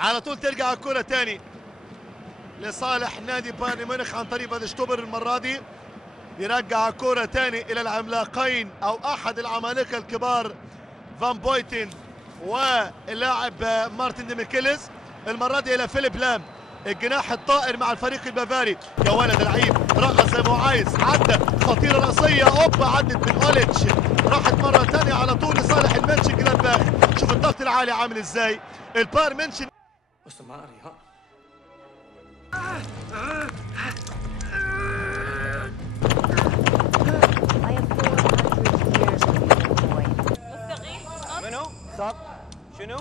على طول ترجع الكرة تاني لصالح نادي بايرن ميونخ عن طريق فان شتوبر. المرة دي يرجع الكرة تاني إلى العملاقين أو أحد العمالقة الكبار فان بويتن واللاعب مارتن ديميكيلز. المرة دي إلى فيليب لام الجناح الطائر مع الفريق البافاري. يا ولد العيب رقص زي ما هو عايز، عدى خطيرة رأسية، اوبا عدت من اوليتش، راحت مرة تانية على طول لصالح المنشن جلادباخ. شوف الضغط العالي عامل ازاي. البايرن منشن What's the matter, huh? I have 400 years of you, boy. مستغيث منو؟ شنو؟